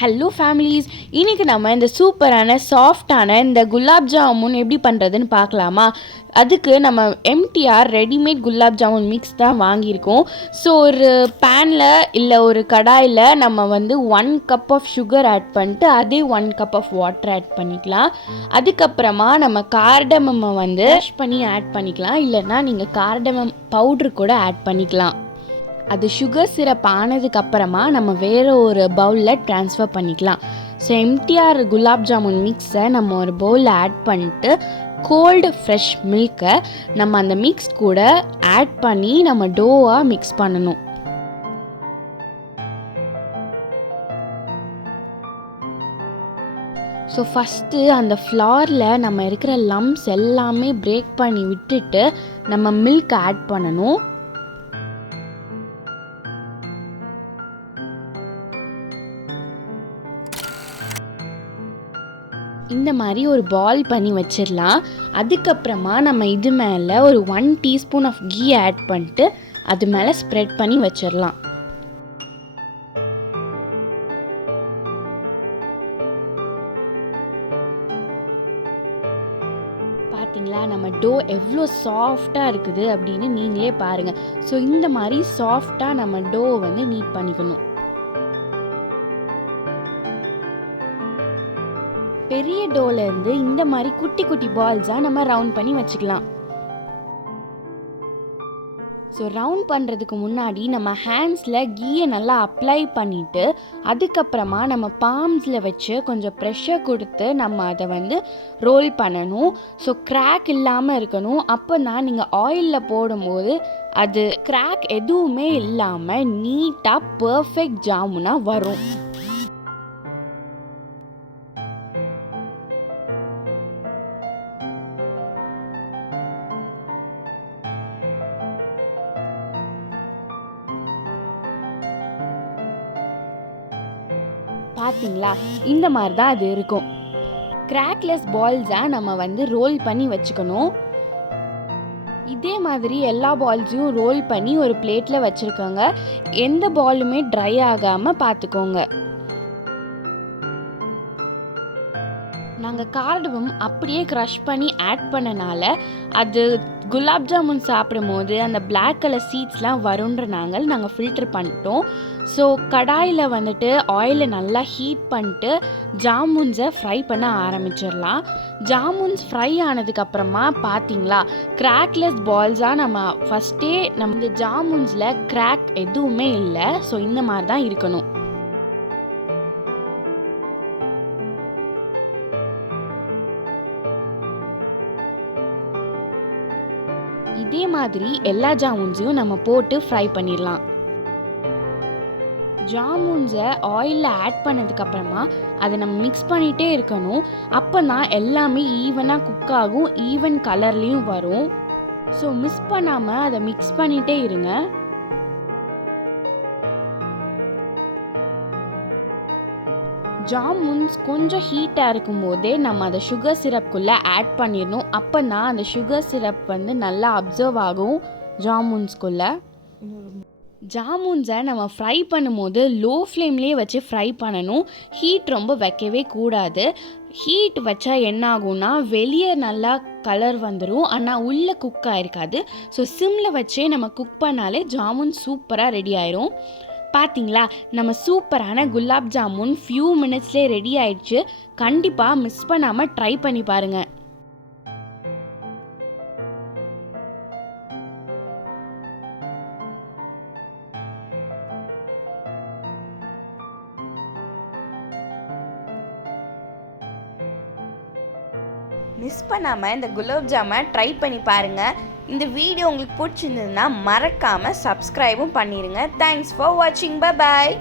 Hello families, இன்றைக்கி நம்ம இந்த சூப்பரான சாஃப்டான இந்த குலாப் ஜாமுன் எப்படி பண்ணுறதுன்னு பார்க்கலாமா? அதுக்கு நம்ம MTR readymade gulab jamun mix தான் வாங்கியிருக்கோம். ஸோ ஒரு பேனில் இல்லை ஒரு கடாயில் நம்ம 1 கப் ஆஃப் சுகர் ஆட் பண்ணிட்டு அதே 1 கப் ஆஃப் வாட்டர் ஆட் பண்ணிக்கலாம். அதுக்கப்புறமா நம்ம கார்டமம்மை க்ரஷ் பண்ணி ஆட் பண்ணிக்கலாம், இல்லைன்னா நீங்கள் கார்டமம் பவுட்ரு கூட ஆட் பண்ணிக்கலாம். அது சுகர் சிரப் ஆனதுக்கப்புறமா நம்ம வேறு ஒரு பவுலில் ட்ரான்ஸ்ஃபர் பண்ணிக்கலாம். ஸோ எம்டிஆர் குலாப் ஜாமுன் மிக்ஸை நம்ம ஒரு பவுலில் ஆட் பண்ணிட்டு கோல்டு ஃப்ரெஷ் மில்கை நம்ம அந்த மிக்ஸ் கூட ஆட் பண்ணி நம்ம டோவாக மிக்ஸ் பண்ணணும். ஸோ ஃபஸ்ட்டு அந்த ஃப்ளாரில் நம்ம இருக்கிற லம்ப்ஸ் எல்லாமே பிரேக் பண்ணி விட்டுட்டு நம்ம மில்க் ஆட் பண்ணணும். இந்த மாதிரி ஒரு பால் பண்ணி வச்சிடலாம். அதுக்கப்புறமா நம்ம இது மேலே ஒரு 1 டீஸ்பூன் ஆஃப் கீ ஆட் பண்ணிட்டு அது மேலே ஸ்ப்ரெட் பண்ணி வச்சிடலாம். பார்த்தீங்களா, நம்ம டோ எவ்வளோ சாஃப்டாக இருக்குது அப்படின்னு நீங்களே பாருங்கள். ஸோ இந்த மாதிரி சாஃப்டாக நம்ம டோவை நீட் பண்ணிக்கணும். பெரிய டோலேருந்து இந்த மாதிரி குட்டி குட்டி பால்ஸாக நம்ம ரவுண்ட் பண்ணி வச்சுக்கலாம். ஸோ ரவுண்ட் பண்ணுறதுக்கு முன்னாடி நம்ம ஹேண்ட்ஸில் கீயை நல்லா அப்ளை பண்ணிவிட்டு அதுக்கப்புறமா நம்ம பாம்ஸில் வச்சு கொஞ்சம் ப்ரெஷர் கொடுத்து நம்ம அதை ரோல் பண்ணணும். ஸோ கிராக் இல்லாமல் இருக்கணும். அப்போ தான் நீங்கள் ஆயிலில் போடும்போது அது கிராக் எதுவுமே இல்லாமல் நீட்டாக பர்ஃபெக்ட் ஜாமுனாக வரும். பார்த்தீங்களா, இந்த மாதிரி தான் அது இருக்கும். கிராக்லெஸ் பால்ஸை நம்ம ரோல் பண்ணி வச்சுக்கணும். இதே மாதிரி எல்லா பால்ஸையும் ரோல் பண்ணி ஒரு பிளேட்டில் வச்சுருக்கோங்க. எந்த பாலுமே ட்ரை ஆகாமல் பார்த்துக்கோங்க. நாங்கள் கார்டமம் அப்படியே க்ரஷ் பண்ணி ஆட் பண்ணனால அது குலாப் ஜாமுன் சாப்பிடும் போது அந்த பிளாக் கலர் சீட்ஸ்லாம் வருன்றனாங்க நாங்கள் ஃபில்டர் பண்ணிட்டோம். ஸோ கடாயில் ஆயிலை நல்லா ஹீட் பண்ணிட்டு ஜாமுன்ஸை ஃப்ரை பண்ண ஆரம்பிச்சிடலாம். ஜாமுன்ஸ் ஃப்ரை ஆனதுக்கப்புறமா பார்த்தீங்களா, கிராக்லெஸ் பால்ஸாக நம்ம ஃபஸ்ட்டே நம்ம இந்த ஜாமுன்ஸில் கிராக் எதுவுமே இல்லை. ஸோ இந்த மாதிரி தான் இருக்கணும். இதே மாதிரி எல்லா ஜாமுன்ஸையும் நம்ம போட்டு ஃப்ரை பண்ணிடலாம். ஜாமுன்ஸை ஆயிலில் ஆட் பண்ணதுக்கப்புறமா அதை நம்ம மிக்ஸ் பண்ணிகிட்டே இருக்கணும். அப்போ தான் எல்லாமே ஈவனாக குக் ஆகும், ஈவன் கலர்லேயும் வரும். ஸோ மிஸ் பண்ணாமல் அதை மிக்ஸ் பண்ணிகிட்டே இருங்க. ஜாமுன்ஸ் கொஞ்சம் ஹீட்டாக இருக்கும் போதே நம்ம அதை சுகர் சிரப்புக்குள்ளே ஆட் பண்ணிடணும். அப்போ தான் அந்த சுகர் சிரப் நல்லா அப்சர்வ் ஆகும் ஜாமுன்ஸ்குள்ளே. ஜாமுன்ஸை நம்ம ஃப்ரை பண்ணும்போது லோ ஃப்ளேம்லேயே வச்சு ஃப்ரை பண்ணணும். ஹீட் ரொம்ப வைக்கவே கூடாது. ஹீட் வச்சா என்ன ஆகும்னா வெளியே நல்லா கலர் வந்துடும், ஆனால் உள்ளே குக் ஆகிருக்காது. ஸோ சிம்மில் வச்சே நம்ம குக் பண்ணாலே ஜாமுன் சூப்பராக ரெடி ஆயிரும். பார்த்தீங்களா, நம்ம சூப்பரான குலாப் ஜாமுன் ஃபியூ மினிட்ஸ்லேயே ரெடி ஆயிடுச்சு. கண்டிப்பாக மிஸ் பண்ணாமல் ட்ரை பண்ணி பாருங்கள். மிஸ் பண்ணாமல் இந்த குலாப் ஜாமை ட்ரை பண்ணி பாருங்கள். இந்த வீடியோ உங்களுக்கு பிடிச்சிருந்ததுன்னா மறக்காமல் சப்ஸ்கிரைபும் பண்ணிடுங்க. தேங்க்ஸ் ஃபார் வாட்சிங். Bye bye.